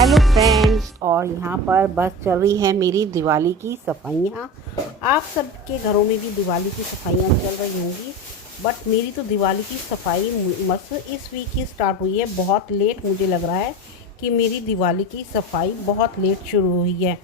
Hello friends, और यहाँ पर बस चल रही है मेरी दिवाली की सफाइयाँ। आप सबके घरों में भी दिवाली की सफाइयाँ चल रही होंगी, बट मेरी तो दिवाली की सफाई बस इस वीक ही स्टार्ट हुई है। बहुत लेट मुझे लग रहा है कि मेरी दिवाली की सफाई बहुत लेट शुरू हुई है।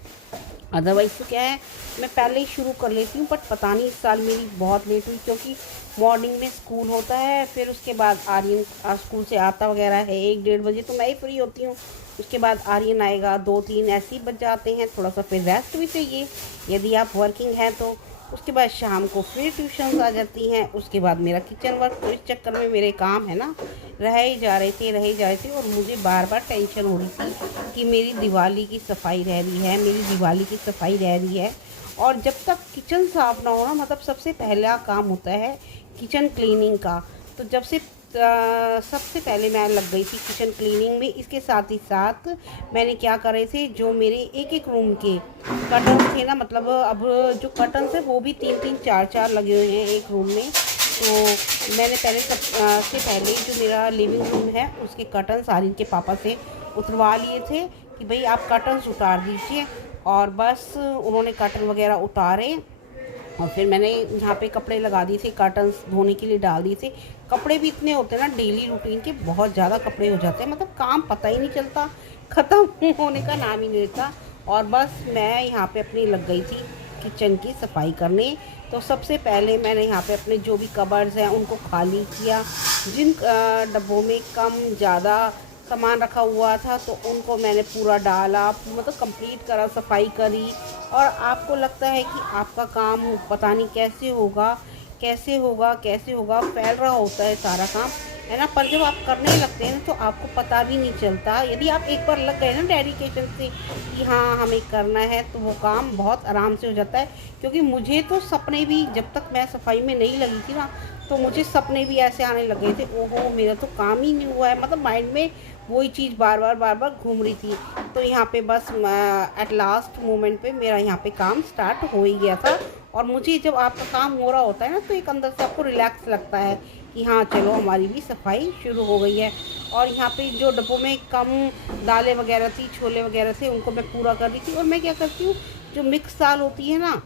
अदरवाइज़ तो क्या है, मैं पहले ही शुरू कर लेती हूँ, बट पता नहीं इस साल मेरी बहुत लेट हुई, क्योंकि मॉर्निंग में स्कूल होता है, फिर उसके बाद आर्यन स्कूल से आता वगैरह है 1-1:30 बजे, तो मैं ही फ्री होती हूँ। उसके बाद आर्यन आएगा 2-3 ऐसे ही बज जाते हैं, थोड़ा सा फिर रेस्ट भी चाहिए यदि आप वर्किंग हैं तो। उसके बाद शाम को फिर ट्यूशन्स आ जाती हैं। उसके बाद मेरा किचन वर्क, तो इस चक्कर में मेरे काम है ना रह ही जा रहे थे, और मुझे बार बार टेंशन हो रही थी कि मेरी दिवाली की सफाई रह रही है, मेरी दिवाली की सफाई रह रही है। और जब तक किचन साफ़ ना हो ना, मतलब सबसे पहला काम होता है किचन क्लीनिंग का। तो जब से सबसे पहले मैं लग गई थी किचन क्लीनिंग में। इसके साथ ही साथ मैंने क्या करे थे, जो मेरे एक एक रूम के कर्टन थे ना, मतलब अब जो कर्टन है वो भी 3-3 4-4 लगे हुए हैं एक रूम में। तो मैंने पहले से पहले जो मेरा लिविंग रूम है उसके कर्टन सारिन के पापा से उतरवा लिए थे कि भाई आप कर्टन्स उतार दीजिए। और बस उन्होंने कर्टन वगैरह उतारे, और फिर मैंने यहाँ पे कपड़े लगा दिए थे, कर्टन्स धोने के लिए डाल दिए थे। कपड़े भी इतने होते हैं ना डेली रूटीन के, बहुत ज़्यादा कपड़े हो जाते हैं, मतलब काम पता ही नहीं चलता, ख़त्म होने का नाम ही नहीं लेता। और बस मैं यहाँ पे अपनी लग गई थी किचन की सफाई करने। तो सबसे पहले मैंने यहाँ पे अपने जो भी कबर्ड्स हैं उनको खाली किया। जिन डब्बों में कम ज़्यादा सामान रखा हुआ था तो उनको मैंने पूरा डाला, मतलब कंप्लीट करा, सफाई करी। और आपको लगता है कि आपका काम पता नहीं कैसे होगा फैल रहा होता है सारा काम, है ना। पर जब आप करने लगते हैं तो आपको पता भी नहीं चलता। यदि आप एक बार लग गए ना डेडिकेशन से कि हाँ हमें करना है, तो वो काम बहुत आराम से हो जाता है। क्योंकि मुझे तो सपने भी, जब तक मैं सफाई में नहीं लगी थी ना, तो मुझे सपने भी ऐसे आने लग गए थे, ओहो मेरा तो काम ही नहीं हुआ है, मतलब माइंड में वही चीज़ बार बार घूम रही थी। तो यहाँ पे बस एट लास्ट मोमेंट पे मेरा यहाँ पे काम स्टार्ट हो ही गया था। और मुझे जब आपका काम हो रहा होता है ना, तो एक अंदर से आपको रिलैक्स लगता है कि हाँ चलो हमारी भी सफाई शुरू हो गई है। और यहाँ पे जो डब्बों में कम दालें वगैरह थी, छोले वगैरह थे, उनको मैं पूरा कर रही थी। और मैं क्या करती हूँ, जो मिक्स दाल होती है ना,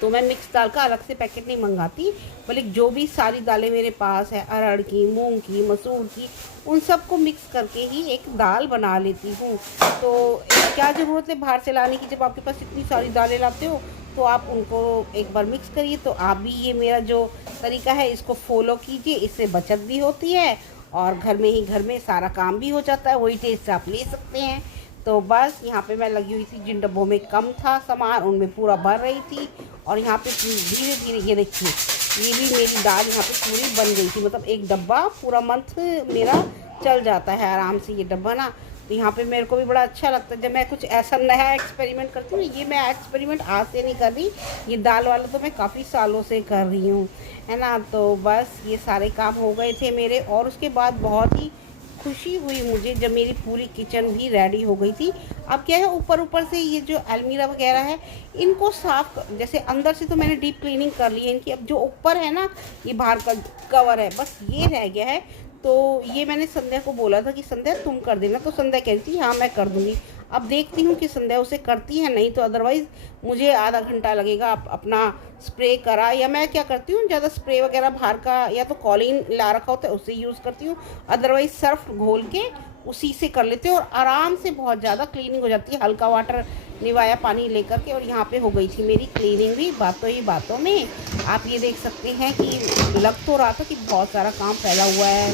तो मैं मिक्स दाल का अलग से पैकेट नहीं मंगाती, बल्कि जो भी सारी दालें मेरे पास है, अरहर की, मूंग की, मसूर की, उन सबको मिक्स करके ही एक दाल बना लेती हूँ। तो क्या ज़रूरत है बाहर से लाने की, जब आपके पास इतनी सारी दालें लाते हो तो आप उनको एक बार मिक्स करिए। तो आप भी ये मेरा जो तरीका है इसको फॉलो कीजिए, इससे बचत भी होती है और घर में सारा काम भी हो जाता है, वही टेस्ट आप ले सकते हैं। तो बस यहाँ पे मैं लगी हुई थी, जिन डब्बों में कम था सामान उनमें पूरा भर रही थी। और यहाँ पे धीरे धीरे ये देखिए, ये भी मेरी दाल यहाँ पे पूरी बन गई थी, मतलब एक डब्बा पूरा मंथ मेरा चल जाता है आराम से ये डब्बा ना। तो यहाँ पे मेरे को भी बड़ा अच्छा लगता है जब मैं कुछ ऐसा नया एक्सपेरिमेंट करती हूँ। ये मैं एक्सपेरिमेंट आज से नहीं कर रही, ये दाल वाला तो मैं काफ़ी सालों से कर रही हूँ, है ना। तो बस ये सारे काम हो गए थे मेरे, और उसके बाद बहुत ही खुशी हुई मुझे जब मेरी पूरी किचन भी रेडी हो गई थी। अब क्या है, ऊपर ऊपर से ये जो अलमीरा वगैरह है इनको साफ जैसे अंदर से तो मैंने डीप क्लीनिंग कर ली है इनकी। अब जो ऊपर है ना, ये बाहर का कवर है, बस ये रह गया है। तो ये मैंने संध्या को बोला था कि संध्या तुम कर देना, तो संध्या कह रही थी हाँ मैं कर दूँगी। अब देखती हूँ कि संध्या उसे करती है, नहीं तो अदरवाइज़ मुझे आधा घंटा लगेगा। अपना स्प्रे करा, या मैं क्या करती हूँ, ज़्यादा स्प्रे वगैरह बाहर का या तो कॉलिन ला रखा होता है उससे यूज़ करती हूँ, अदरवाइज़ सर्फ घोल के उसी से कर लेते हैं और आराम से बहुत ज़्यादा क्लीनिंग हो जाती है, हल्का वाटर निवाया पानी लेकर के। और यहाँ पे हो गई थी मेरी क्लीनिंग भी बातों ही बातों में। आप ये देख सकते हैं कि लग तो रहा था कि बहुत सारा काम फैला हुआ है,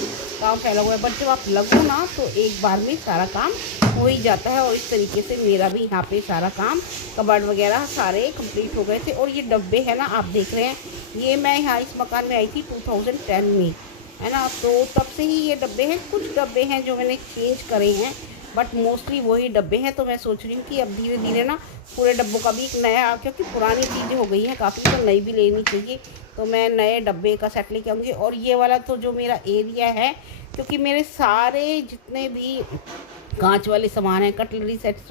बट जब आप लगो ना तो एक बार में सारा काम हो ही जाता है। और इस तरीके से मेरा भी यहाँ पे सारा काम, कबर्ड वगैरह सारे कंप्लीट हो गए थे। और ये डब्बे हैं ना, आप देख रहे हैं, ये मैं यहाँ इस मकान में आई थी 2010 में, है ना। तो तब से ही ये डब्बे हैं, कुछ डब्बे हैं जो मैंने चेंज करे हैं, बट मोस्टली वही डब्बे हैं। तो मैं सोच रही हूँ कि अब धीरे धीरे ना पूरे डब्बों का भी एक नया, क्योंकि पुरानी चीज़ें हो गई हैं काफ़ी, तो नई भी लेनी चाहिए। तो मैं नए डब्बे का सेट लेके आऊँगी। और ये वाला तो जो मेरा एरिया है, क्योंकि मेरे सारे जितने भी कांच वाले सामान हैं, कटलरी सेट्स